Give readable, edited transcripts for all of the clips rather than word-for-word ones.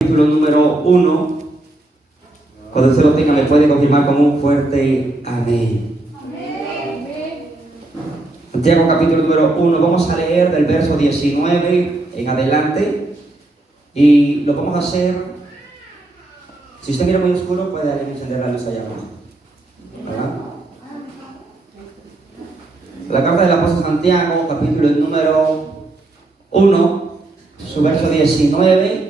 Capítulo número 1. Cuando usted lo tenga, me puede confirmar con un fuerte amén. Santiago capítulo número 1. Vamos a leer del verso 19 en adelante. Y lo vamos a hacer. Si usted mira muy oscuro, puede alguien encender la luz allá abajo. ¿Verdad? La carta del apóstol Santiago, capítulo número 1, su verso 19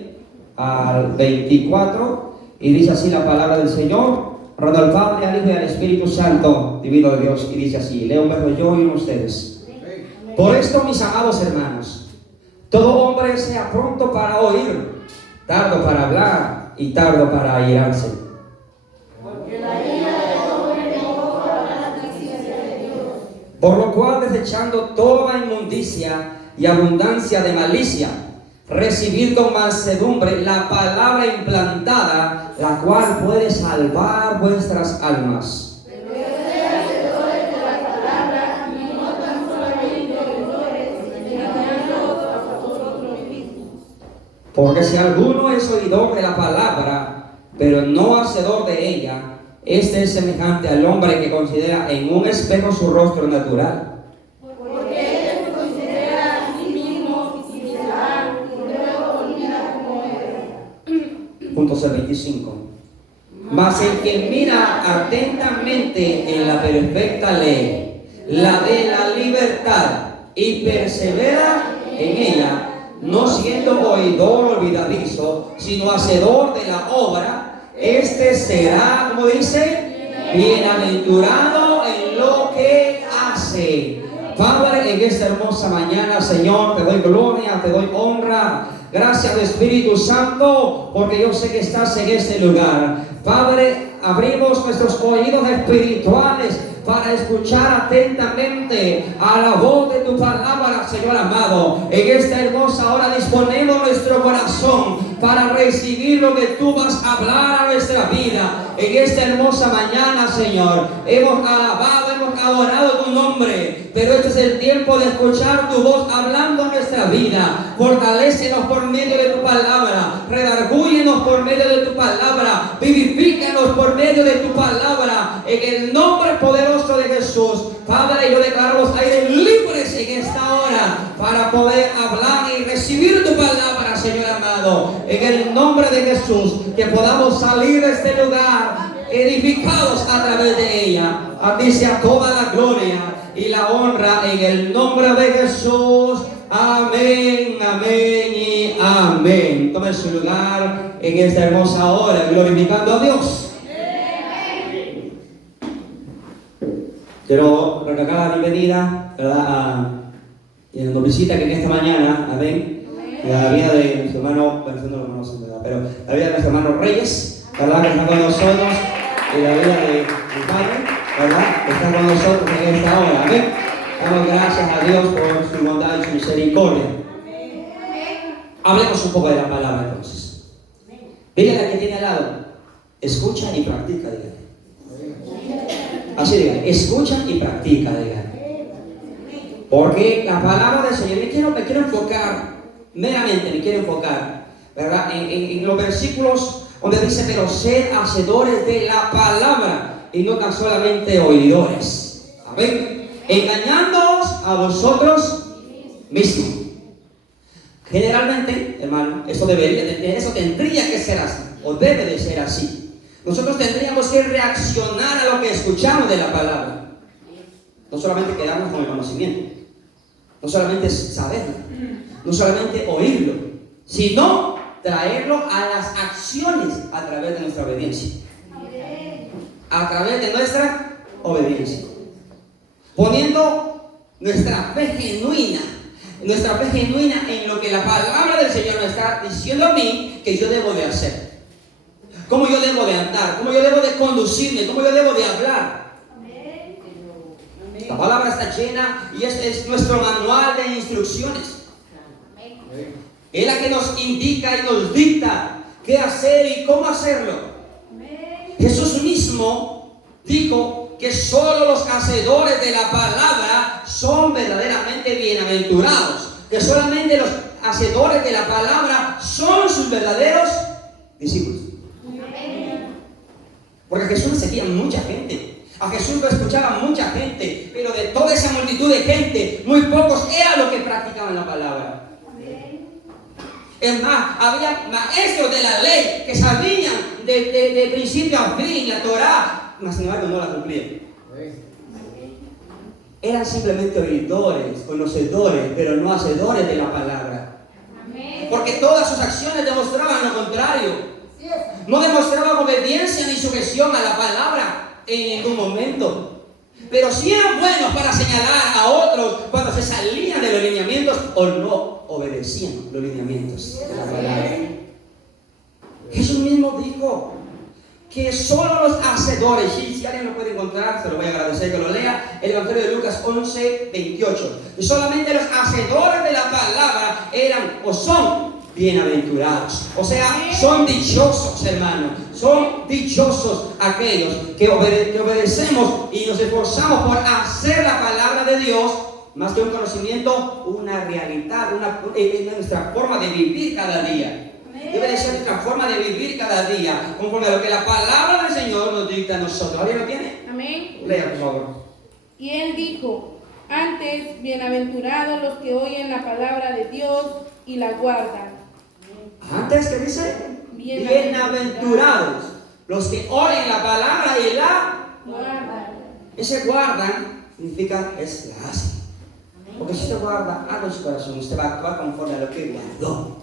al 24, y dice así la palabra del Señor, orando al Padre, al Hijo y al Espíritu Santo, divino de Dios, y dice así, leo un verso yo y uno ustedes. Por esto, mis amados hermanos, todo hombre sea pronto para oír, tardo para hablar y tardo para airarse. Porque la ira del hombre no para la justicia de Dios. Por lo cual, desechando toda inmundicia y abundancia de malicia, recibid con mansedumbre la palabra implantada, la cual puede salvar vuestras almas. Pero sed hacedores de la palabra, y no tan solamente oidores, engañándoos a vosotros mismos. Porque si alguno es oidor de la palabra, pero no hacedor de ella, este es semejante al hombre que considera en un espejo su rostro natural. Porque él se considera a sí mismo y se da, y luego olvida cómo era. Juntos el 25. Mas el que mira atentamente en la perfecta ley, la de la libertad, y persevera en ella, no siendo oidor olvidadizo, sino hacedor de la obra, este será, como dice, bienaventurado en lo que hace. Padre, en esta hermosa mañana, Señor, te doy gloria, te doy honra. Gracias, Espíritu Santo, porque yo sé que estás en este lugar. Padre, abrimos nuestros oídos espirituales para escuchar atentamente a la voz de tu palabra, Señor amado. En esta hermosa hora disponemos nuestro corazón para recibir lo que tú vas a hablar a nuestra vida. En esta hermosa mañana, Señor, hemos alabado, hemos adorado tu nombre, pero este es el tiempo de escuchar tu voz hablando en nuestra vida. Fortalécenos por medio de tu palabra, redargúyenos por medio de tu palabra, vivifícanos por medio de tu palabra, en el nombre poderoso de Jesús. Padre, yo declaro los aires libres en esta hora para poder hablar y recibir tu palabra, Señor amado, en el nombre de Jesús, que podamos salir de este lugar edificados a través de ella. A ti sea toda la gloria y la honra en el nombre de Jesús. Amén, amén y amén. Tome su lugar en esta hermosa hora, glorificando a Dios. Quiero recalcar la bienvenida, ¿verdad?, a quienes nos visita que en esta mañana, amén, la vida de nuestro hermano, bueno, no lo conocen, ¿verdad?, pero la vida de nuestro hermano Reyes, ¿verdad?, que está con nosotros, y la vida de mi padre, ¿verdad?, que está con nosotros en esta hora, amén. Damos gracias a Dios por su bondad y su misericordia. Hablemos un poco de la palabra entonces. Dígale al que tiene al lado, escucha y practica, dígale. Así dígale, escucha y practica, dígale. Porque la palabra del Señor, me quiero enfocar, meramente me quiero enfocar, ¿verdad?, en los versículos donde dice, pero sed hacedores de la palabra y no tan solamente oidores. Amén. Engañándoos a vosotros mismos. Generalmente, hermano, eso tendría que ser así, o debe de ser así. Nosotros tendríamos que reaccionar a lo que escuchamos de la palabra. No solamente quedarnos con el conocimiento, no solamente saberlo, no solamente oírlo, sino traerlo a las acciones a través de nuestra obediencia. A través de nuestra obediencia. Poniendo nuestra fe genuina en lo que la palabra del Señor me está diciendo a mí que yo debo de hacer. Cómo yo debo de andar, cómo yo debo de conducirme, cómo yo debo de hablar. La palabra está llena y este es nuestro manual de instrucciones. Es la que nos indica y nos dicta qué hacer y cómo hacerlo. Jesús mismo dijo que solo los hacedores de la palabra son verdaderamente bienaventurados. Que solamente los hacedores de la palabra son sus verdaderos discípulos. Porque a Jesús le seguía mucha gente. A Jesús lo escuchaba mucha gente. Pero de toda esa multitud de gente, muy pocos eran los que practicaban la palabra. Es más, había maestros de la ley que sabían de principio a fin la Torá, mas sin embargo no la cumplían. Eran simplemente oidores, conocedores, pero no hacedores de la palabra. Porque todas sus acciones demostraban lo contrario. No demostraban obediencia ni sujeción a la palabra en ningún momento. Pero sí eran buenos para señalar a otros cuando se salían de los lineamientos o no obedecían los lineamientos de la palabra. Jesús mismo dijo que solo los hacedores, si alguien lo puede encontrar, se lo voy a agradecer que lo lea, el Evangelio de Lucas 11:28, que solamente los hacedores de la palabra eran o son bienaventurados. O sea, son dichosos, hermanos. Son dichosos aquellos que obedecemos y nos esforzamos por hacer la palabra de Dios, más que un conocimiento, una realidad, nuestra forma de vivir cada día. Debe de ser nuestra forma de vivir cada día, conforme a lo que la palabra del Señor nos dicta a nosotros. ¿Alguien lo tiene? Amén. Lea, por favor. Y él dijo: antes, bienaventurados los que oyen la palabra de Dios y la guardan. Antes, ¿qué dice? Bienaventurados los que oyen la palabra y la guardan. Ese guardan significa es la hacen. Porque si usted guarda algo en su corazón, usted va a actuar conforme a lo que guardó.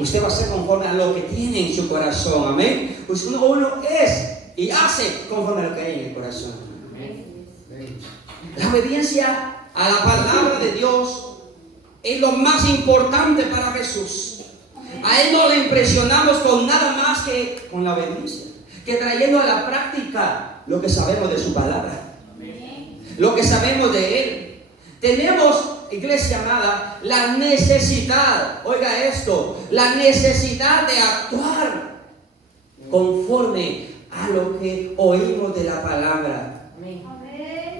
Usted va a ser conforme a lo que tiene en su corazón. Amén. Pues uno es y hace conforme a lo que hay en el corazón. La obediencia a la palabra de Dios es lo más importante para Jesús. A Él no le impresionamos con nada más que con la obediencia, que trayendo a la práctica lo que sabemos de su palabra, lo que sabemos de Él. Tenemos, iglesia amada, la necesidad, oiga esto, la necesidad de actuar conforme a lo que oímos de la palabra.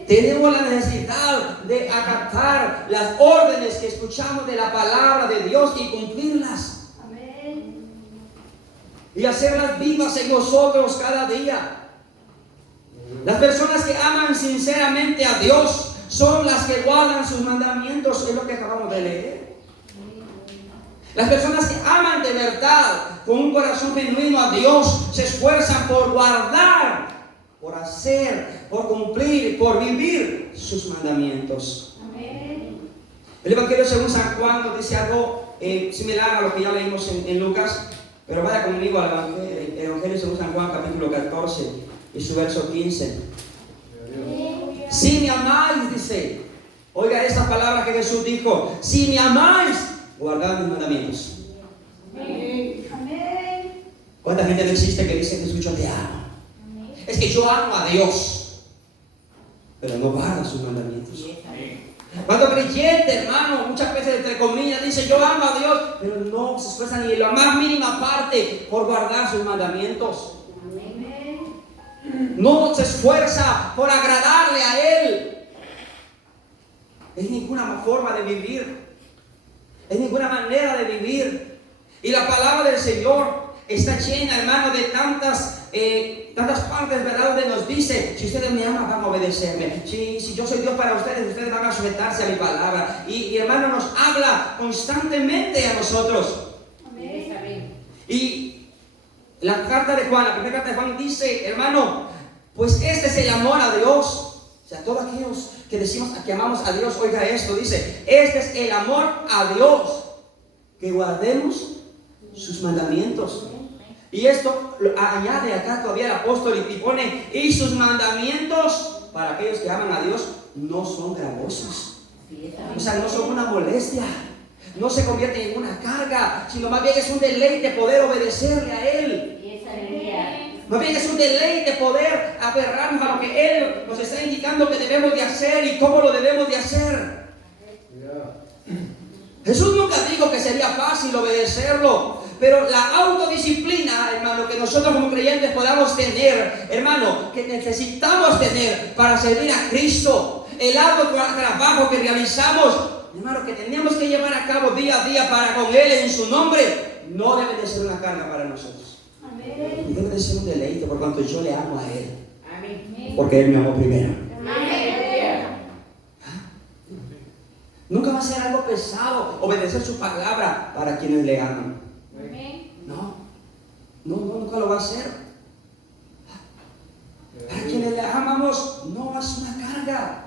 Tenemos la necesidad de acatar las órdenes que escuchamos de la palabra de Dios y cumplirlas. Y hacerlas vivas en nosotros cada día. Las personas que aman sinceramente a Dios son las que guardan sus mandamientos, es lo que acabamos de leer. Las personas que aman de verdad, con un corazón genuino a Dios, se esfuerzan por guardar, por hacer, por cumplir, por vivir sus mandamientos. El Evangelio según San Juan nos dice algo similar a lo que ya leímos en Lucas. Pero vaya conmigo al Evangelio según San Juan, capítulo 14 y su verso 15. Si me amáis, dice, oiga estas palabras que Jesús dijo: si me amáis, guardad mis mandamientos. ¿Cuánta gente no existe que dice: Jesús, yo te amo? Es que yo amo a Dios, pero no guarda sus mandamientos. Cuando creyente, hermano, muchas veces entre comillas dice: yo amo a Dios, pero no se esfuerza ni en la más mínima parte por guardar sus mandamientos. No se esfuerza por agradarle a Él. Es ninguna forma de vivir, es ninguna manera de vivir. Y la palabra del Señor está llena, hermano, de tantas partes, ¿verdad? Donde nos dice: si ustedes me aman, van a obedecerme. Si yo soy Dios para ustedes, ustedes van a sujetarse a mi palabra. Y hermano, nos habla constantemente a nosotros. Amén. Y la carta de Juan, la primera carta de Juan dice: hermano, pues este es el amor a Dios. O sea, todos aquellos que decimos que amamos a Dios, oiga esto, dice: este es el amor a Dios, que guardemos sus mandamientos. Y esto lo añade acá todavía el apóstol y pone: y sus mandamientos para aquellos que aman a Dios no son gravosos. O sea, no son una molestia, no se convierte en una carga, sino más bien es un deleite poder obedecerle a Él. Más bien es un deleite poder aferrarnos a lo que Él nos está indicando que debemos de hacer y cómo lo debemos de hacer. Jesús nunca dijo que sería fácil obedecerlo, pero la autodisciplina, hermano, que nosotros como creyentes podamos tener, hermano, que necesitamos tener para servir a Cristo, el arduo trabajo que realizamos, hermano, que tenemos que llevar a cabo día a día para con Él en su nombre, no debe de ser una carga para nosotros. Amén. Y debe de ser un deleite por cuanto yo le amo a Él. Amén. Porque Él me amó primero. Amén. Nunca va a ser algo pesado obedecer su palabra para quienes le aman. Amén. No, nunca lo va a hacer. Para quienes le amamos, no es una carga.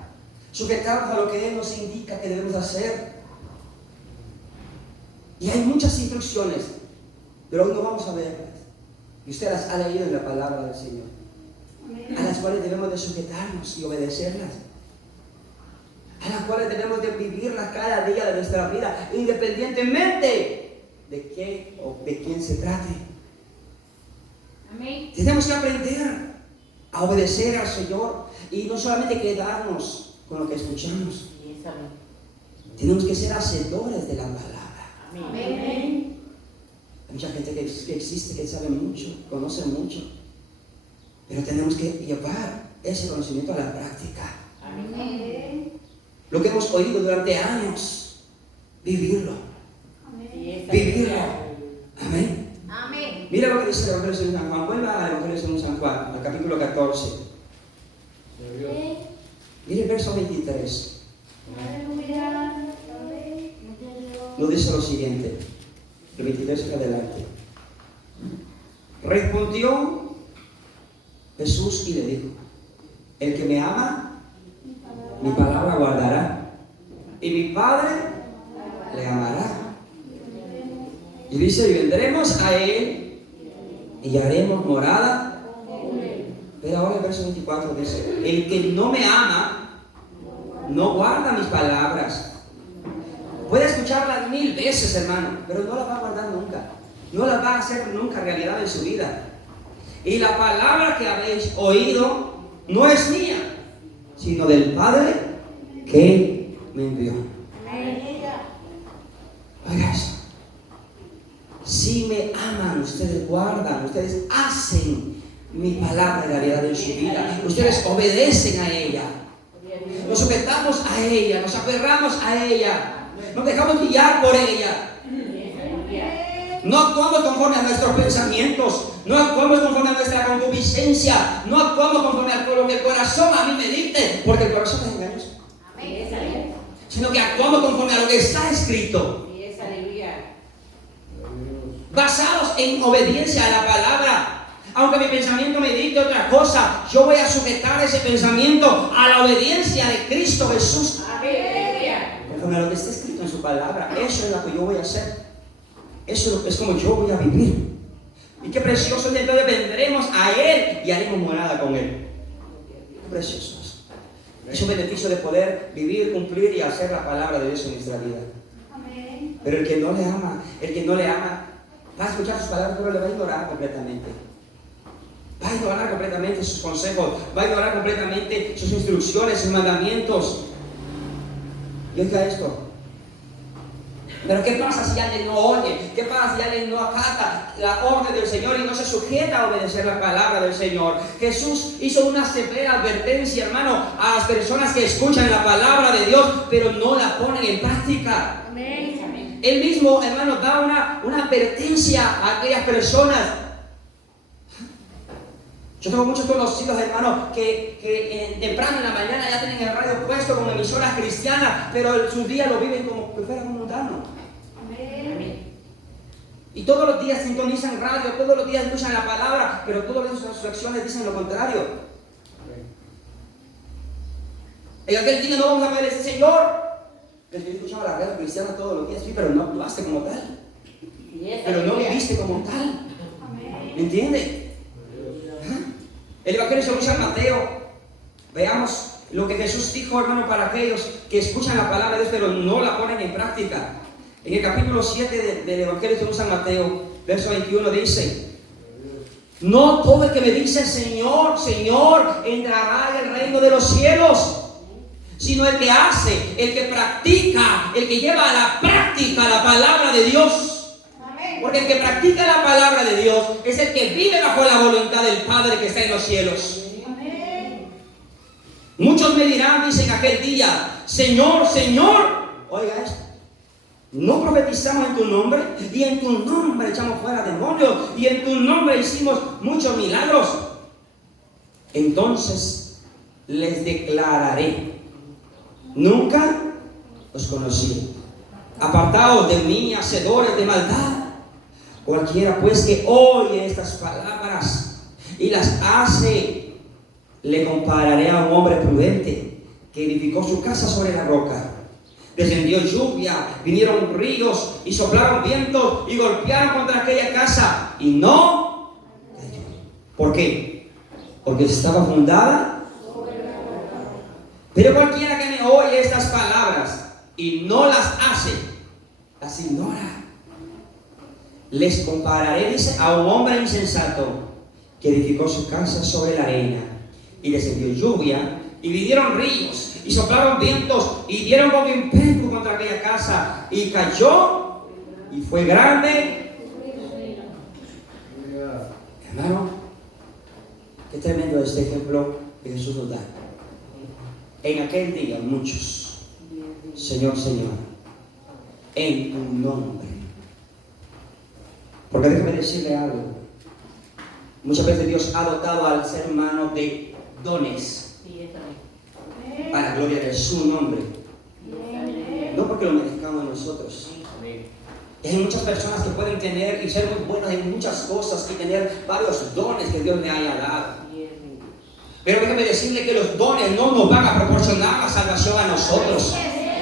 Sujetarnos a lo que Él nos indica que debemos hacer. Y hay muchas instrucciones, pero hoy no vamos a verlas. Y usted las ha leído en la palabra del Señor, a las cuales debemos de sujetarnos y obedecerlas, a las cuales debemos de vivirlas cada día de nuestra vida, independientemente de qué o de quién se trate. Amén. Tenemos que aprender a obedecer al Señor y no solamente quedarnos con lo que escuchamos. Tenemos que ser hacedores de la palabra. Amén. Hay mucha gente que existe, que sabe mucho, conoce mucho, pero tenemos que llevar ese conocimiento a la práctica. Amén. Lo que hemos oído durante años, vivirlo. Amén. Vivirlo. Amén. Amén. Mira lo que dice el Evangelio según San Juan. Vuelva al Evangelio según San Juan, al capítulo 14. Mire el verso 23. Aleluya. Nos dice lo siguiente, el 23 en adelante. Respondió Jesús y le dijo: el que me ama, mi palabra guardará, y mi Padre le amará. Y dice: y vendremos a Él y haremos morada. Pero ahora el verso 24 dice: el que no me ama, no guarda mis palabras. Puede escucharlas 1000 veces, hermano, pero no las va a guardar nunca. No las va a hacer nunca realidad en su vida. Y la palabra que habéis oído no es mía, sino del Padre que me envió. Oiga eso. Si me aman, ustedes guardan, ustedes hacen mi palabra realidad en su vida. Ustedes obedecen a ella. Nos sujetamos a ella, nos aferramos a ella. Nos dejamos guiar por ella. No actuamos conforme a nuestros pensamientos. No actuamos conforme a nuestra concupiscencia. No actuamos conforme a lo que el corazón a mí me dicte, porque el corazón es engañoso. Sino que actuamos conforme a lo que está escrito, basados en obediencia a la palabra. Aunque mi pensamiento me dicte otra cosa, yo voy a sujetar ese pensamiento a la obediencia de Cristo Jesús. Conforme a lo que está escrito en su palabra, eso es lo que yo voy a hacer. Eso es como yo voy a vivir. Y qué precioso es, entonces vendremos a Él y haremos morada con Él. Qué precioso es. Es un beneficio de poder vivir, cumplir y hacer la palabra de Dios en nuestra vida. Pero el que no le ama, va a escuchar sus palabras, pero le va a ignorar completamente. Va a ignorar completamente sus consejos, va a ignorar completamente sus instrucciones, sus mandamientos. Y oiga esto. Pero ¿qué pasa si alguien no oye? ¿Qué pasa si alguien no acata la orden del Señor y no se sujeta a obedecer la palabra del Señor? Jesús hizo una severa advertencia, hermano, a las personas que escuchan la palabra de Dios, pero no la ponen en práctica. Amén. Él mismo, hermano, da una advertencia a aquellas personas. Yo tengo muchos conocidos, hermanos, que temprano en la mañana ya tienen el radio puesto con emisoras cristianas, pero sus días lo viven como que fueran un mundano. Y todos los días sintonizan radio, todos los días escuchan la palabra, pero todas sus acciones dicen lo contrario. En aquel día no vamos a ver ese Señor. Yo escuchaba la radio cristiana todos los días, sí, pero no actuaste como tal. Pero no viviste como tal. ¿Me entiende? El Evangelio según San Mateo. Veamos lo que Jesús dijo, hermano, para aquellos que escuchan la palabra de Dios pero no la ponen en práctica. En el capítulo 7 del Evangelio según San Mateo, verso 21 dice: no todo el que me dice Señor, Señor, entrará en el reino de los cielos, sino el que hace, el que practica, el que lleva a la práctica la palabra de Dios. Porque el que practica la palabra de Dios es el que vive bajo la voluntad del Padre que está en los cielos. Muchos me dirán, dicen aquel día: Señor, Señor. Oiga esto. no profetizamos en tu nombre, y en tu nombre echamos fuera demonios, y en tu nombre hicimos muchos milagros. Entonces les declararé: nunca os conocí. Apartaos de mí, hacedores de maldad. Cualquiera pues que oye estas palabras y las hace, le compararé a un hombre prudente que edificó su casa sobre la roca. Descendió lluvia, vinieron ríos y soplaron vientos y golpearon contra aquella casa y no cayó. ¿Por qué? Porque estaba fundada. Pero cualquiera que me oye estas palabras y no las hace, las ignora. Les compararé, dice, a un hombre insensato que edificó su casa sobre la arena, y descendió lluvia y vinieron ríos y soplaron vientos y dieron con ímpetu contra aquella casa y cayó y fue grande. Hermano, qué tremendo este ejemplo que Jesús nos da. En aquel día muchos: Señor, Señor, en tu nombre. Porque déjeme decirle algo. Muchas veces Dios ha dotado al ser humano de dones para gloria de su nombre, no porque lo merezcamos nosotros. Y hay muchas personas que pueden tener y ser muy buenas en muchas cosas y tener varios dones que Dios le haya dado. Pero déjeme decirle que los dones no nos van a proporcionar la salvación a nosotros.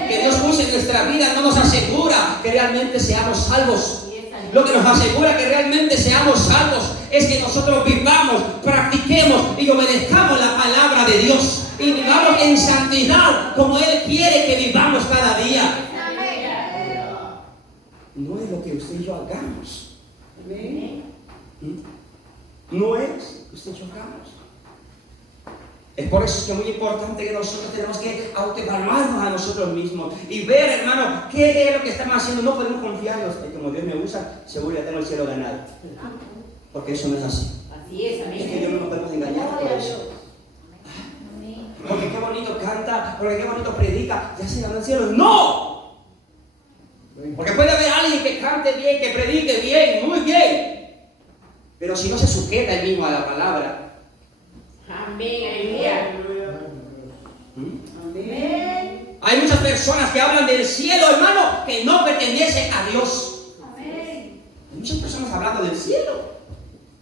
Que Dios use en nuestra vida no nos asegura que realmente seamos salvos. Lo que nos asegura que realmente seamos salvos es que nosotros vivamos, practiquemos y obedezcamos la palabra de Dios y vivamos en santidad como Él quiere que vivamos cada día. No es lo que usted y yo hagamos. No es que usted y yo hagamos. Es por eso que es muy importante que nosotros tenemos que autoevaluarnos a nosotros mismos y ver, hermano, qué es lo que estamos haciendo. No podemos confiar en los que, como Dios me usa, seguro ya tengo el cielo ganado. Porque eso no es así. Así es, amén. Es que Dios no nos podemos engañar por eso. Porque qué bonito canta, porque qué bonito predica, ya se ganó el cielo. ¡No! Porque puede haber alguien que cante bien, que predique bien, muy bien, pero si no se sujeta él mismo a la palabra. Amén, aleluya. Amén. Hay muchas personas que hablan del cielo, hermano, que no pertenecen a Dios. Amén. Hay muchas personas hablando del cielo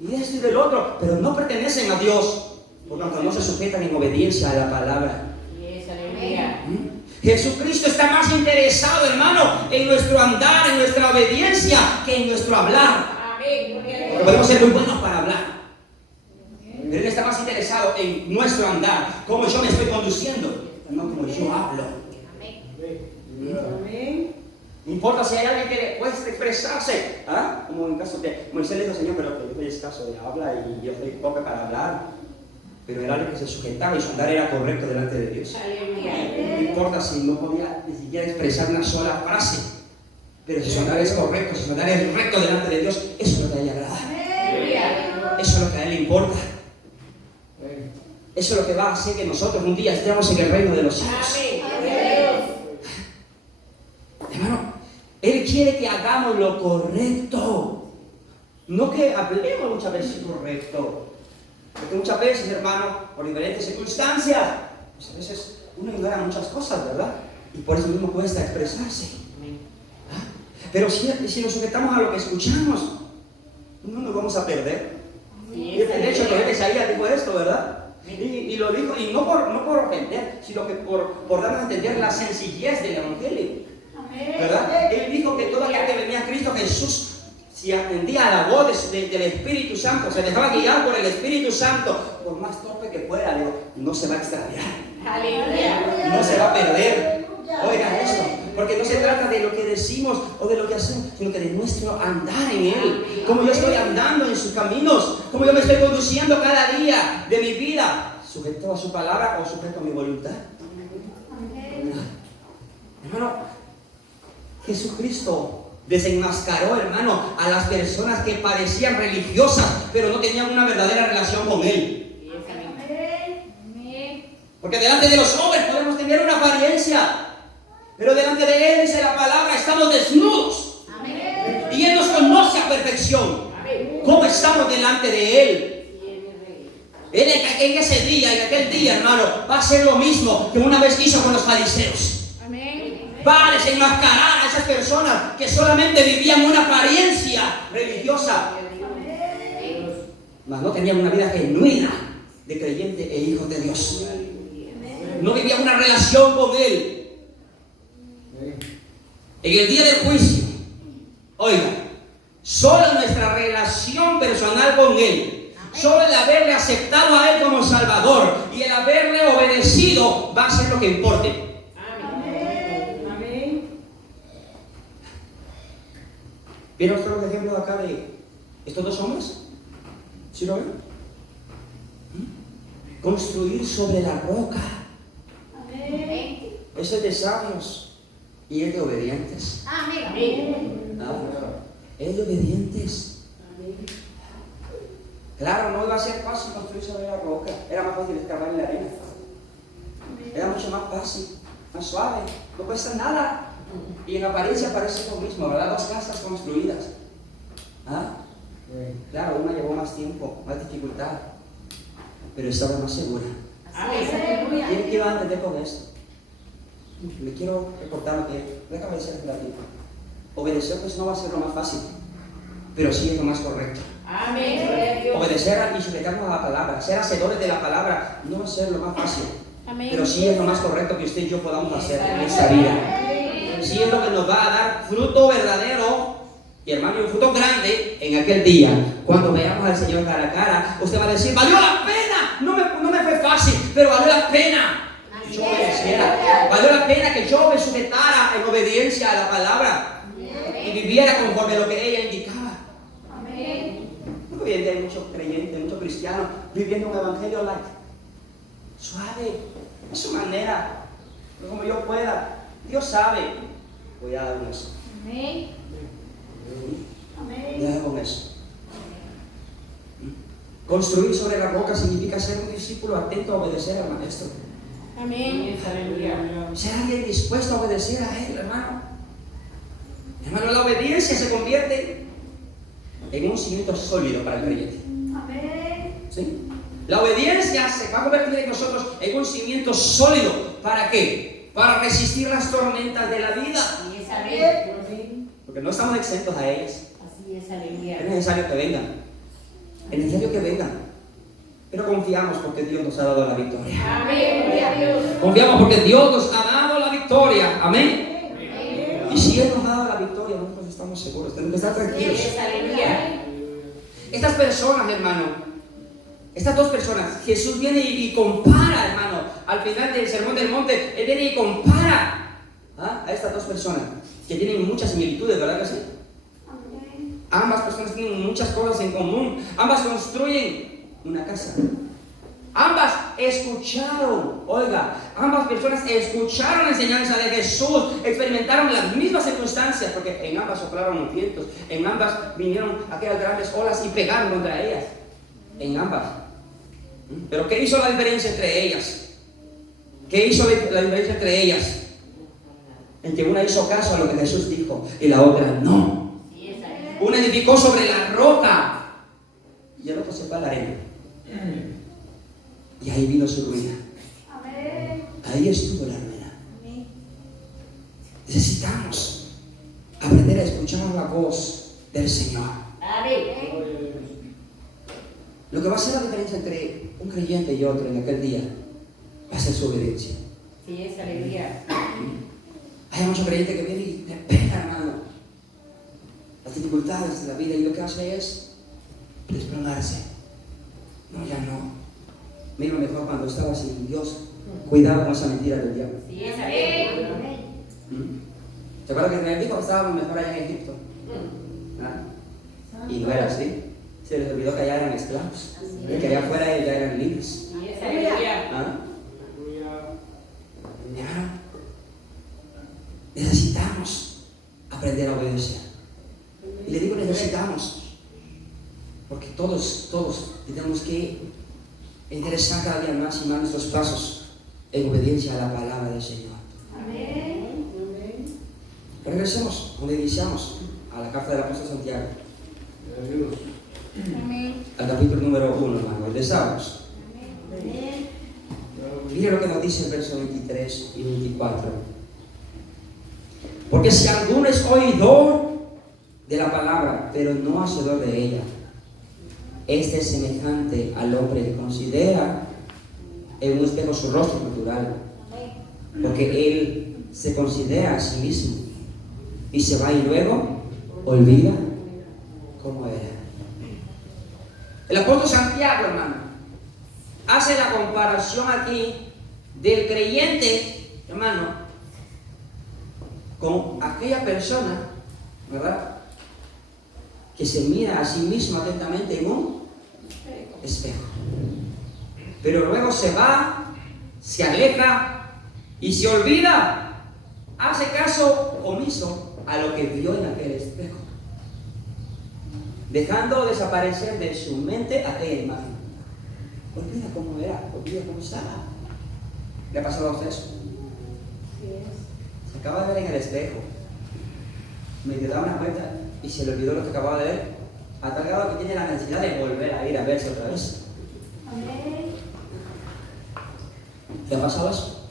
y de esto y del otro, pero no pertenecen a Dios, por lo tanto no se sujetan en obediencia a la palabra. Yes, aleluya. Jesucristo está más interesado, hermano, en nuestro andar, en nuestra obediencia, que en nuestro hablar. Amén. Porque podemos ser muy buenos para hablar, pero Él está más interesado en nuestro andar, cómo yo me estoy conduciendo, no como yo hablo. Amén. No importa si hay alguien que le cuesta expresarse, ¿ah? Como en el caso de Moisés le dijo: Señor, pero yo soy escaso de habla y yo estoy poco para hablar. Pero era alguien que se sujetaba y su andar era correcto delante de Dios. No importa si no podía ni siquiera expresar una sola frase, pero si su andar es correcto, si su andar es recto delante de Dios, eso es lo que a Él le agrada. Eso es lo que a Él le importa. Eso es lo que va a hacer que nosotros un día estemos en el reino de los cielos. Hermano, Él quiere que hagamos lo correcto, no que hablemos muchas veces correcto. Porque muchas veces, hermano, por diferentes circunstancias, pues a veces uno ignora muchas cosas, ¿verdad? Y por eso mismo cuesta expresarse. ¿Ah? Pero si nos sujetamos a lo que escuchamos, no nos vamos a perder. Y de hecho, el Isaías dijo esto, ¿verdad? Y lo dijo, y no por ofender, sino que por darnos a entender la sencillez del Evangelio, ¿verdad? Él dijo que todo aquel que venía a Cristo Jesús, si atendía a la voz del Espíritu Santo, se dejaba guiar por el Espíritu Santo, por más torpe que fuera, no se va a extraviar, no se va a perder. Oigan esto, porque no se trata de lo que decimos o de lo que hacemos, sino que de nuestro andar en Él. Cómo yo estoy andando en sus caminos, cómo yo me estoy conduciendo cada día de mi vida, sujeto a su palabra o sujeto a mi voluntad. Hermano, Jesucristo desenmascaró, hermano, a las personas que parecían religiosas, pero no tenían una verdadera relación con Él. Porque delante de los hombres podemos tener una apariencia, Pero delante de Él, dice la palabra, estamos desnudos. Y Él nos conoce a perfección. ¿Cómo estamos delante de Él? Él en ese día, en aquel día, hermano, va a hacer lo mismo que una vez hizo con los fariseos. Va a desenmascarar a esas personas que solamente vivían una apariencia religiosa, mas no tenían una vida genuina de creyente e hijo de Dios. No vivían una relación con Él. En el día del juicio, oiga, solo nuestra relación personal con Él, solo el haberle aceptado a Él como Salvador y el haberle obedecido va a ser lo que importe. ¿Vieron ustedes los ejemplos acá de estos dos hombres? ¿Sí lo ven? Construir sobre la roca. Eso es de sabios y es de obedientes. Es de obedientes. Claro, no iba a ser fácil construir sobre la roca. Era más fácil excavar en la arena. Era mucho más fácil, más suave. No cuesta nada. Y en apariencia parece lo mismo, ¿verdad? Dos casas construidas. Claro, una llevó más tiempo, más dificultad, pero estaba más segura. ¿Quién quiero entender con esto? Me quiero reportar lo que déjame decir aquí. Obedecer pues no va a ser lo más fácil, pero sí es lo más correcto. Obedecer y sujetarnos a la palabra, ser hacedores de la palabra, no va a ser lo más fácil, pero sí es lo más correcto que usted y yo podamos hacer en esta vida. Sí es lo que nos va a dar fruto verdadero, y hermano, un fruto grande en aquel día. Cuando veamos al Señor cara a cara, usted va a decir, valió la pena, no me fue fácil, pero valió la pena que yo obedeciera, valió la pena que yo me sujetara en obediencia a la palabra y viviera conforme a lo que ella indicaba. Hoy en día hay muchos creyentes, muchos cristianos viviendo un evangelio light, suave, a su manera, como yo pueda. Dios sabe. Cuidado con eso. Cuidado con eso. Construir sobre la roca significa ser un discípulo atento a obedecer al maestro. Ser alguien dispuesto a obedecer a Él, hermano. Hermano, la obediencia se convierte en un cimiento sólido para el creyente. ¿Sí? La obediencia se va a convertir en nosotros en un cimiento sólido. ¿Para qué? Para resistir las tormentas de la vida. Porque no estamos exentos a ellas. Es necesario que vengan. Es necesario que vengan. Pero confiamos porque Dios nos ha dado la victoria. Confiamos porque Dios nos ha dado la victoria. Amén. Y si Él nos ha dado la victoria, nosotros estamos seguros. Tenemos que estar tranquilos. Estas personas, hermano, estas dos personas, Jesús viene y compara, hermano, al final del Sermón del Monte, Él viene y compara a estas dos personas que tienen muchas similitudes, ¿verdad que sí? Ambas personas tienen muchas cosas en común. Ambas construyen una casa. Ambas escucharon, oiga, ambas personas escucharon la enseñanza de Jesús, experimentaron las mismas circunstancias, porque en ambas soplaron los vientos, en ambas vinieron aquellas grandes olas y pegaron contra ellas. En ambas. Pero ¿qué hizo la diferencia entre ellas? ¿Qué hizo la diferencia entre ellas? En que una hizo caso a lo que Jesús dijo y la otra no. Una edificó sobre la roca y el otro se fue a la arena. Y ahí vino su ruina. Ahí estuvo la ruina. Necesitamos aprender a escuchar la voz del Señor. Lo que va a hacer la diferencia entre un creyente y otro en aquel día va a ser su obediencia. Hay muchos creyentes que vienen y le pegan, hermano, las dificultades de la vida, y lo que hace es desplomarse. No, ya no. Mira, mejor cuando estaba sin Dios. Cuidado con esa mentira del diablo. ¿Se acuerdan que me dijo que estábamos mejor allá en Egipto? Y no era así. Se les olvidó que allá eran esclavos. Que allá afuera ya eran libres. Necesitamos aprender a obedecer. Y le digo necesitamos, porque todos tenemos que enderezar cada día más y más nuestros pasos en obediencia a la palabra del Señor. regresemos donde iniciamos, a la carta del apóstol Santiago. Al capítulo número 1, hermano, el de Salmos. Mire lo que nos dice el verso 23 y 24. Porque si alguno es oidor de la palabra, pero no hacedor de ella, este es semejante al hombre que considera en un espejo su rostro natural, porque él se considera a sí mismo y se va y luego olvida cómo era. El apóstol Santiago, hermano, hace la comparación aquí del creyente, hermano, con aquella persona, ¿verdad?, que se mira a sí mismo atentamente en un espejo, pero luego se va, se aleja y se olvida, hace caso omiso a lo que vio en aquel espejo, dejando desaparecer de su mente aquella imagen. Olvida cómo era, olvida cómo estaba. ¿Le ha pasado a usted eso? Se acaba de ver en el espejo, me da una vuelta y se le olvidó lo que acababa de ver, a tal grado que tiene la necesidad de volver a ir a verse otra vez. ¿Le ha pasado eso?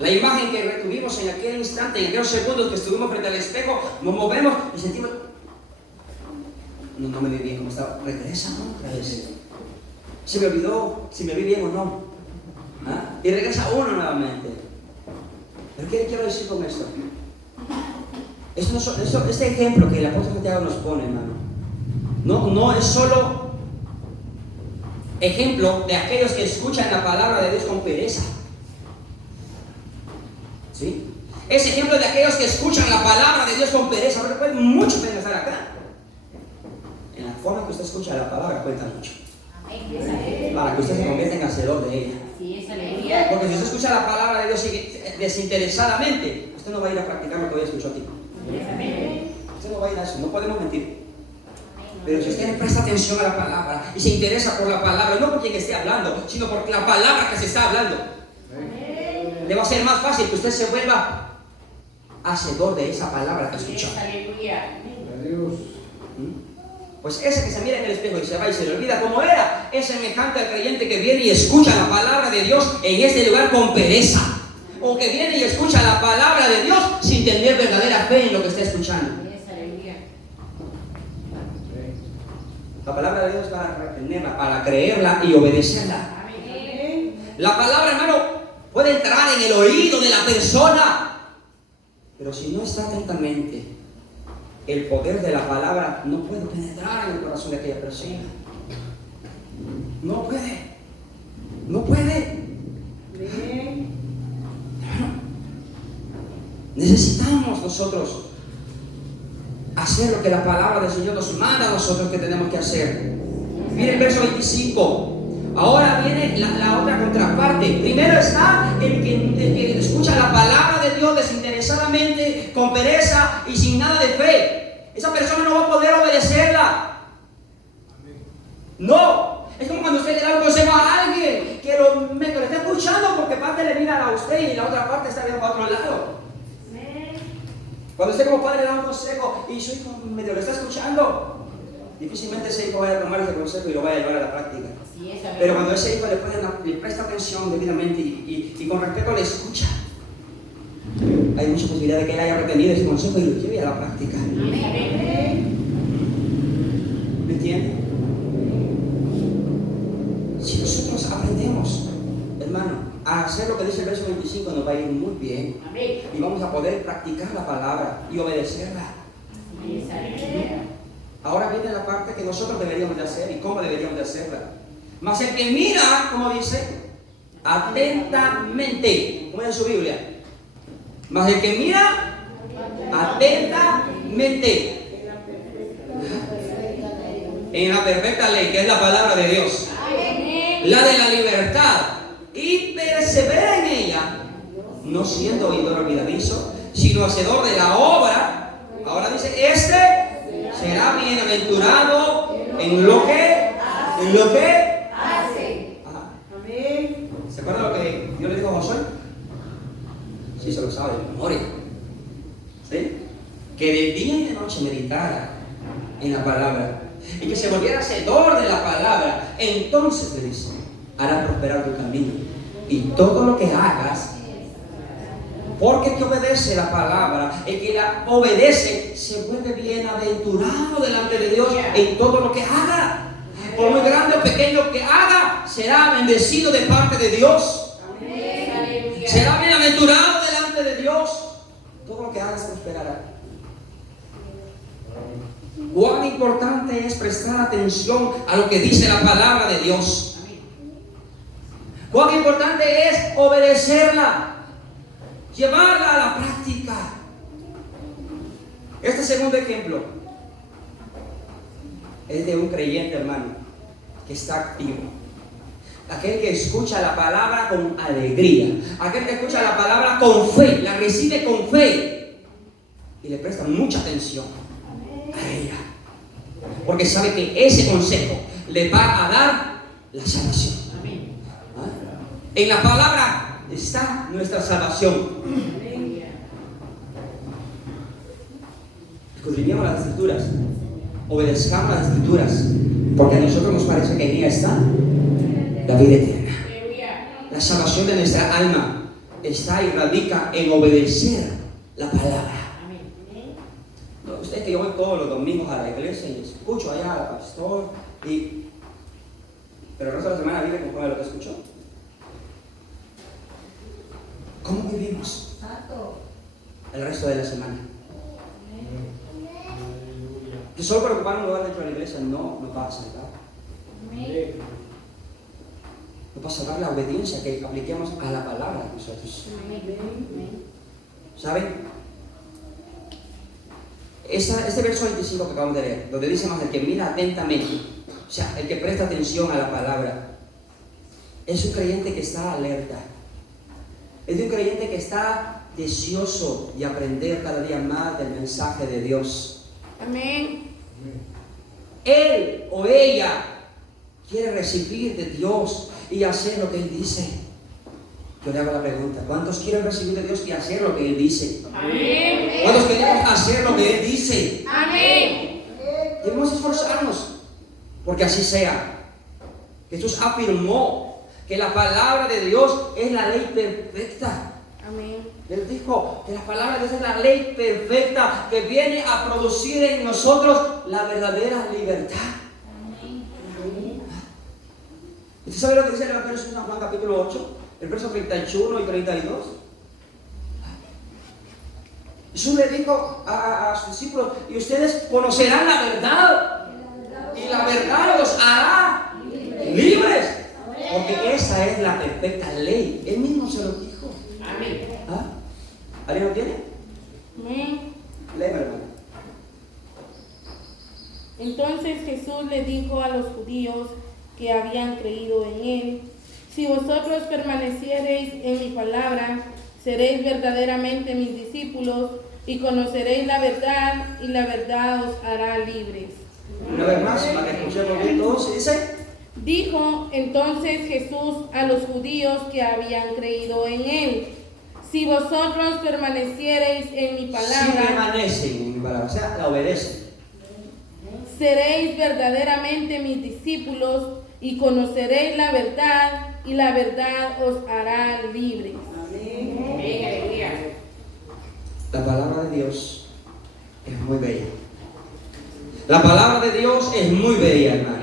La imagen que retuvimos en aquel instante, en aquellos segundos que estuvimos frente al espejo, nos movemos y sentimos, no me vi bien cómo estaba, regresa otra vez. Se me olvidó si me vi bien o no. ¿Ah? Y regresa uno nuevamente. ¿Pero qué quiero decir con esto? Este ejemplo que el apóstol Santiago nos pone, hermano, no es solo ejemplo de aquellos que escuchan la palabra de Dios con pereza. ¿Sí? Es ejemplo de aquellos que escuchan la palabra de Dios con pereza. Pero pues mucho pueden estar acá. En la forma que usted escucha la palabra cuenta mucho. Para que usted se convierta en hacedor de ella. Porque si usted escucha la palabra de Dios desinteresadamente, usted no va a ir a practicar lo que hoy escuchó aquí. Usted no va a ir a eso, no podemos mentir. Pero si usted le presta atención a la palabra y se interesa por la palabra, no por quien esté hablando, sino por la palabra que se está hablando, le va a ser más fácil que usted se vuelva hacedor de esa palabra que escuchó. Pues ese que se mira en el espejo y se va y se le olvida cómo era, es semejante al creyente que viene y escucha la palabra de Dios en este lugar con pereza, o que viene y escucha la palabra de Dios sin tener verdadera fe en lo que está escuchando. La palabra de Dios es para retenerla, para creerla y obedecerla. La palabra, hermano, puede entrar en el oído de la persona, pero si no está atentamente, el poder de la palabra no puede penetrar en el corazón de aquella persona. No puede. Necesitamos nosotros hacer lo que la palabra del Señor nos manda a nosotros que tenemos que hacer. Mire el verso 25. Ahora viene la otra contraparte. Primero está el que escucha la palabra de Dios desinteresadamente, con pereza y sin nada de fe. Esa persona no va a poder obedecerla. No. Es como cuando usted le da un consejo a alguien que lo está escuchando porque parte le mira a usted y la otra parte está viendo para otro lado. Cuando usted como padre le da un consejo y su hijo medio lo está escuchando, difícilmente ese hijo vaya a tomar ese consejo y lo vaya a llevar a la práctica. Pero cuando ese hijo le presta atención debidamente y con respeto le escucha, hay mucha posibilidad de que él haya retenido ese consejo y lo lleve a la práctica. ¿Me entiende? Si nosotros aprendemos, hermano, a hacer lo que dice el verso 25, nos va a ir muy bien. Y vamos a poder practicar la palabra y obedecerla. Ahora viene la parte que nosotros deberíamos de hacer y cómo deberíamos de hacerla. Mas el que mira, como dice, atentamente, como dice su Biblia. Mas el que mira atentamente en la perfecta ley, que es la palabra de Dios, la de la libertad, y persevera en ella, no siendo oidor olvidadizo, sino hacedor de la obra. Ahora dice, este será bienaventurado en lo que hace. ¿Se acuerdan lo que Dios le dijo a Josué? Si se lo sabe de memoria. ¿Sí? Que de día y de noche meditara en la palabra y que se volviera hacedor de la palabra. Entonces le dice, hará prosperar tu camino y todo lo que hagas, porque el que obedece la palabra, el que la obedece, se vuelve bienaventurado delante de Dios en todo lo que haga. Por muy grande o pequeño que haga, será bendecido de parte de Dios. Será bienaventurado delante de Dios. Todo lo que hagas prosperará. Cuán importante es prestar atención a lo que dice la palabra de Dios. Cuán importante es obedecerla, llevarla a la práctica. Este segundo ejemplo es de un creyente, hermano, que está activo. Aquel que escucha la palabra con alegría, aquel que escucha la palabra con fe, la recibe con fe y le presta mucha atención a ella, porque sabe que ese consejo le va a dar la salvación. ¿Ah? En la palabra está nuestra salvación. Escudriñemos las Escrituras, obedezcamos las Escrituras, porque a nosotros nos parece que en ella está la vida eterna. La salvación de nuestra alma está y radica en obedecer la palabra. Usted que yo voy todos los domingos a la iglesia y escucho allá al pastor, pero el resto de la semana vive conforme a lo que escuchó. ¿Cómo vivimos el resto de la semana? Que solo por ocupar un lugar dentro de la iglesia no nos va a salvar. Nos va a salvar la obediencia que apliquemos a la palabra de nosotros. ¿Saben? Este verso 25 que acabamos de leer, donde dice más el que mira atentamente, o sea, el que presta atención a la palabra, es un creyente que está alerta. Es un creyente que está deseoso de aprender cada día más del mensaje de Dios. Amén. Él o ella quiere recibir de Dios y hacer lo que Él dice. Yo le hago la pregunta, ¿cuántos quieren recibir de Dios y hacer lo que Él dice? Amén. ¿Cuántos queremos hacer lo que Él dice? Amén. Debemos esforzarnos porque así sea. Jesús afirmó que la palabra de Dios es la ley perfecta. Amén. Él dijo que la palabra de Dios es la ley perfecta que viene a producir en nosotros la verdadera libertad. ¿Usted sabe lo que dice el Evangelio de San Juan capítulo 8? El verso 31 y 32. Jesús le dijo a sus discípulos, y ustedes conocerán la verdad, y la verdad los hará libres, porque esa es la perfecta ley. Él mismo se lo dijo. Amén. ¿Ah? ¿Alguien lo tiene? Amén. Léeme, hermano. Entonces Jesús le dijo a los judíos que habían creído en él: si vosotros permaneciereis en mi palabra, seréis verdaderamente mis discípulos y conoceréis la verdad, y la verdad os hará libres. Una vez más, para que escuchemos bien todos, se dice: Dijo entonces Jesús a los judíos que habían creído en él: si vosotros permaneciereis en mi si palabra, permanecen en mi palabra, o sea, la obedecen, seréis verdaderamente mis discípulos y conoceréis la verdad, y la verdad os hará libres. La palabra de Dios es muy bella. La palabra de Dios es muy bella, hermano.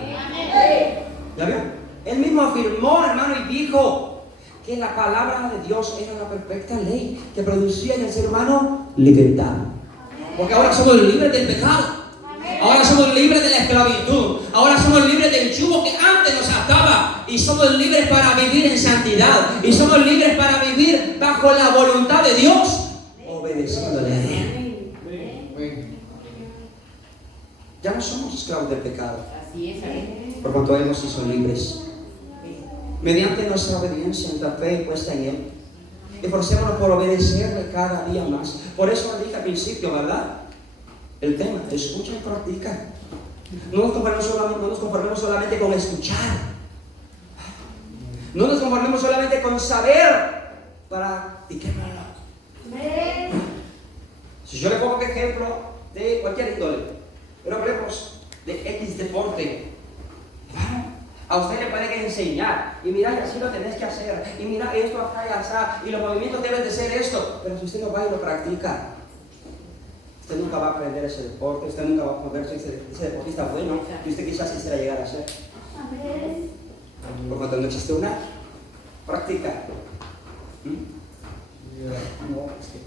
¿Ya vio? Él mismo afirmó, hermano, y dijo que la palabra de Dios era la perfecta ley que producía en el ser humano libertad. Porque ahora somos libres del pecado. Ahora somos libres de la esclavitud. Ahora somos libres del yugo que antes nos ataba. Y somos libres para vivir en santidad. Y somos libres para vivir bajo la voluntad de Dios, obedeciéndole a Él. Ya no somos esclavos del pecado. Así es, Por cuanto Él nos hizo libres. Mediante nuestra obediencia, nuestra fe puesta en Él. Esforcémonos por obedecerle cada día más. Por eso lo dije al principio, ¿verdad? El tema, escucha y practica. No nos conformemos solamente con escuchar. No nos conformemos solamente con saber, practiquémoslo. Si yo le pongo un ejemplo de cualquier índole, pero hablemos de X deporte, a usted le pueden enseñar, y mira, y así lo tenés que hacer, y mira esto acá y allá, y los movimientos deben de ser esto, pero si usted no va y lo practica, usted nunca va a aprender ese deporte, usted nunca va a volverse ese deportista bueno, y usted quizás quisiera llegar a ser. Por cuanto no existe una práctica. No, es que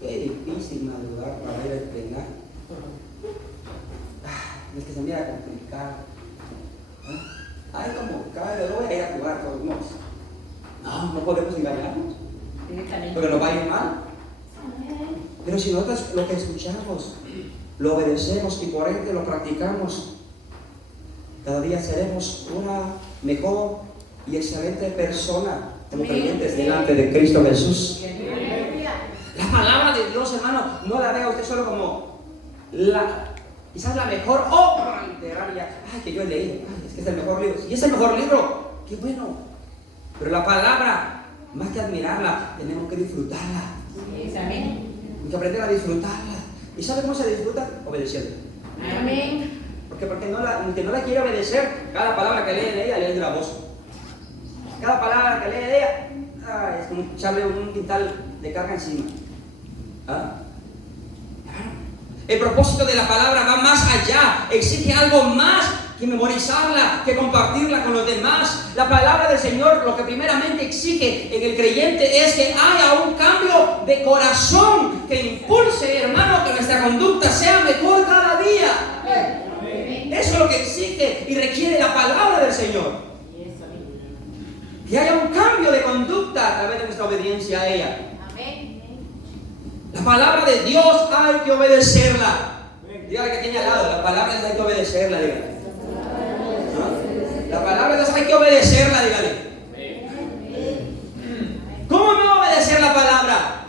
qué difícil madrugar para ir a entrenar. Es que se mira complicado. Ay, como cada vez voy a ir a jugar todos modos. No podemos engañarnos. Porque nos va a ir mal. Pero si nosotros lo que escuchamos, lo obedecemos y por ende lo practicamos, cada día seremos una mejor y excelente persona como creyentes delante de Cristo Jesús. La palabra de Dios, hermano, no la vea usted solo como quizás la mejor obra literaria. Que yo he leído. Es que es el mejor libro. Y es el mejor libro. Qué bueno. Pero la palabra, más que admirarla, tenemos que disfrutarla. Tenemos que aprender a disfrutarla. ¿Y sabe cómo se disfruta? Obedeciendo. Amén. Porque el que no la quiere obedecer, cada palabra que lee de ella le entra la voz. Cada palabra que lee de ella es como echarle un quintal de carga encima. El propósito de la palabra va más allá, exige algo más que memorizarla, que compartirla con los demás. La palabra del Señor lo que primeramente exige en el creyente es que haya un cambio de corazón que impulse, hermano, que nuestra conducta sea mejor cada día. Eso es lo que exige y requiere la palabra del Señor. Que haya un cambio de conducta a través de nuestra obediencia a ella. La palabra de Dios hay que obedecerla. Dígale que tiene al lado, la palabra de Dios hay que obedecerla, dígale. La palabra de Dios hay que obedecerla, dígale. ¿Cómo no obedecer la palabra?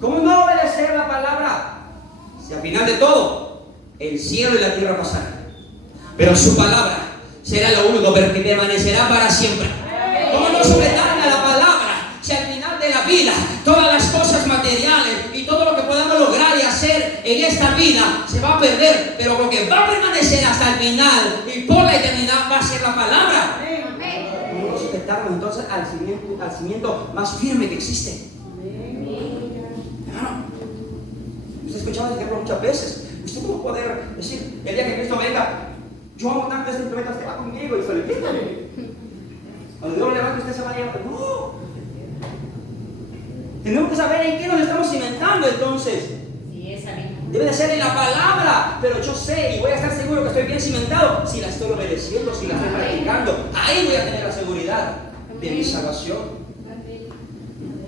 ¿Cómo no obedecer la palabra? Si al final de todo, el cielo y la tierra pasarán, pero su palabra será lo único que permanecerá para siempre. ¿Cómo no sujetarme a la palabra si al final de la vida todas las cosas materiales y todo lo que podamos lograr y hacer en esta vida se va a perder, pero lo que va a permanecer hasta el final y por la eternidad va a ser la palabra? ¿Cómo no sujetarnos entonces al cimiento más firme que existe? Hermano, usted ha escuchado ese ejemplo muchas veces. ¿Usted cómo poder decir el día que Cristo venga, yo amo tanto este instrumento, usted va conmigo y se lo invita? Cuando Dios lo levante, usted se va a llevar. No. Tenemos que saber en qué nos estamos cimentando entonces. Debe de ser en la palabra, pero yo sé y voy a estar seguro que estoy bien cimentado si la estoy obedeciendo, si la estoy practicando. Ahí voy a tener la seguridad de mi salvación.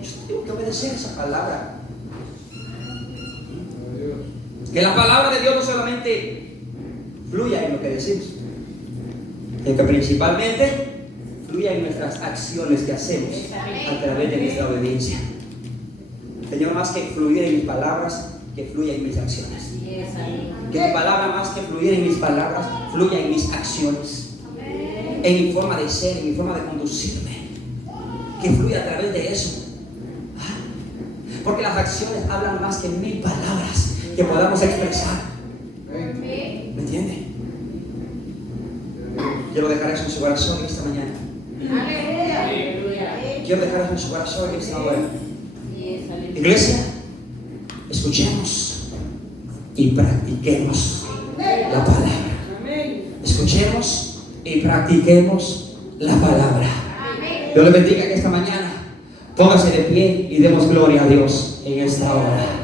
Yo tengo que obedecer esa palabra. Que la palabra de Dios no solamente fluya en lo que decimos, sino que principalmente fluya en nuestras acciones que hacemos a través de nuestra obediencia. Señor, más que fluir en mis palabras, que fluya en mis acciones. Que mi palabra, más que fluir en mis palabras, fluya en mis acciones, en mi forma de ser, en mi forma de conducirme, que fluya a través de eso. Porque las acciones hablan más que 1000 palabras que podamos expresar. ¿Me entiende? Quiero dejar eso en su corazón esta mañana. Quiero dejar eso en su corazón esta hora. Iglesia, escuchemos y practiquemos la palabra. Escuchemos y practiquemos la palabra. Dios le bendiga en esta mañana. Póngase de pie y demos gloria a Dios en esta hora.